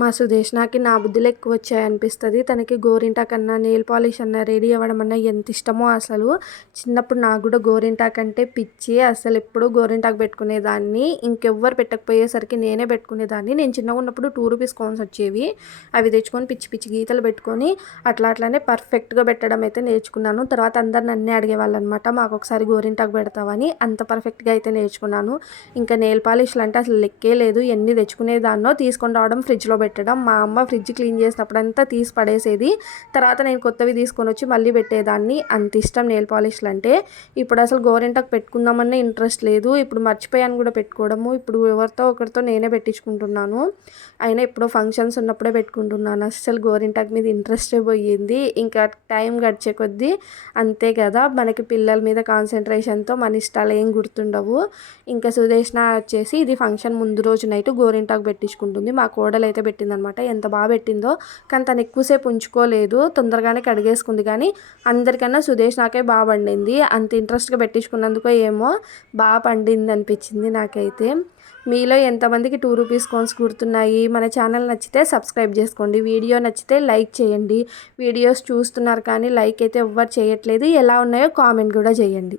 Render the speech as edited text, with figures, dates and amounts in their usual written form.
మా సుదేష్ణకి నా బుద్ధులు ఎక్కువ వచ్చాయనిపిస్తుంది. తనకి గోరింటాకు అన్నా, నెయిల్ పాలిష్ అన్నా, రెడీ అవ్వడం అన్నా ఎంత ఇష్టమో అసలు. చిన్నప్పుడు నాకు కూడా గోరింటాకు అంటే పిచ్చి. అసలు ఎప్పుడూ గోరింటాకు పెట్టుకునేదాన్ని. ఇంకెవ్వరు పెట్టకపోయేసరికి నేనే పెట్టుకునేదాన్ని. నేను చిన్నగా ఉన్నప్పుడు 2 రూపీస్ కాయిన్స్ వచ్చేవి. అవి తెచ్చుకొని పిచ్చి పిచ్చి గీతలు పెట్టుకొని అట్లానే పర్ఫెక్ట్గా పెట్టడం అయితే నేర్చుకున్నాను. తర్వాత అందరు నన్నే అడిగేవాళ్ళు అనమాట, మాకు ఒకసారి గోరింటాకు పెడతావని. అంత పర్ఫెక్ట్గా అయితే నేర్చుకున్నాను. ఇంకా నెయిల్ పాలిష్లు అంటే అసలు లెక్కే లేదు. ఎన్ని తెచ్చుకునేదాన్నో, తీసుకొని రావడం, ఫ్రిడ్జ్లో పెట్టడం. మా అమ్మ ఫ్రిడ్జ్ క్లీన్ చేసినప్పుడంతా తీసి పడేసేది. తర్వాత నేను కొత్తవి తీసుకొని వచ్చి మళ్ళీ పెట్టేదాన్ని. అంత ఇష్టం నెయిల్ పాలిష్లు అంటే. ఇప్పుడు అసలు గోరింటాకు పెట్టుకుందామనే ఇంట్రెస్ట్ లేదు. ఇప్పుడు మర్చిపోయాను కూడా పెట్టుకోవడము. ఇప్పుడు ఎవరితో ఒకరితో నేనే పెట్టించుకుంటున్నాను. అయినా ఎప్పుడో ఫంక్షన్స్ ఉన్నప్పుడే పెట్టుకుంటున్నాను. అసలు గోరింటాకు మీద ఇంట్రెస్టే పోయింది. ఇంకా టైం గడిచే కొద్దీ అంతే కదా, మనకి పిల్లల మీద కాన్సన్ట్రేషన్తో మన ఇష్టాలు ఏం గుర్తుండవు. ఇంకా సుదేష్ణ వచ్చేసి ఇది ఫంక్షన్ ముందు రోజు నైట్ గోరింటాకు పెట్టించుకుంటుంది. మా కోడలు అయితే పెట్టిందనమాట. ఎంత బాగా పెట్టిందో. కానీ తను ఎక్కువసేపు ఉంచుకోలేదు, తొందరగానే కడిగేసుకుంది. కానీ అందరికన్నా సుదేష్ణకే బాగా పండింది. అంత ఇంట్రెస్ట్గా పెట్టించుకున్నందుకో ఏమో బాగా పండింది అనిపించింది నాకైతే. మీలో ఎంతమందికి 2 రూపీస్ కాయిన్స్ గుర్తున్నాయి? మన ఛానల్ నచ్చితే సబ్స్క్రైబ్ చేసుకోండి. వీడియో నచ్చితే లైక్ చేయండి. వీడియోస్ చూస్తున్నారు కానీ లైక్ అయితే ఎవ్వరు చేయట్లేదు. ఎలా ఉన్నాయో కామెంట్ కూడా చేయండి.